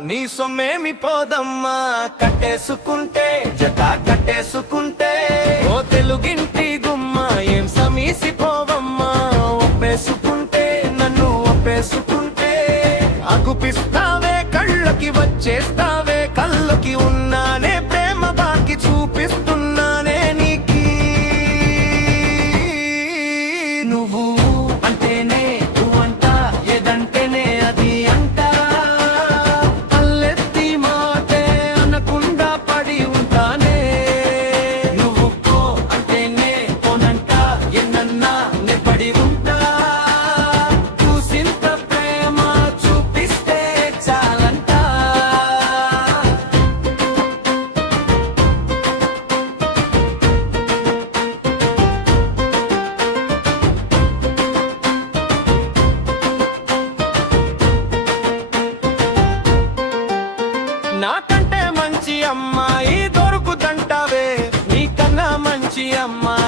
నీ సొమ్మేమి పోదమ్మా కట్టేసుకుంటే జత కట్టేసుకుంటే ఓ తెలుగింటి గుమ్మ ఏం సమీసిపోవమ్మా ఒప్పేసుకుంటే నన్ను ఒప్పేసుకుంటే అగుపిస్తావే కళ్ళకి వచ్చేస్తావే కళ్ళకి ఉన్నానే ప్రేమ బాకి చూపిస్తున్నానే నీకి నువ్వు అంటేనే నువ్వంట ఏదంటేనే అది అంట అల్లెత్తి మాటే అనకుండా పడి ఉంటానే నువ్వు పో అంటేనే పోనంట ఎన్నన్నా నే పడి ఉంటా చూసింత ప్రేమ చూపిస్తే చాలంట నాకంటే మంచి అమ్మాయి దొరుకుతంటావే నీకన్నా మంచి అమ్మాయి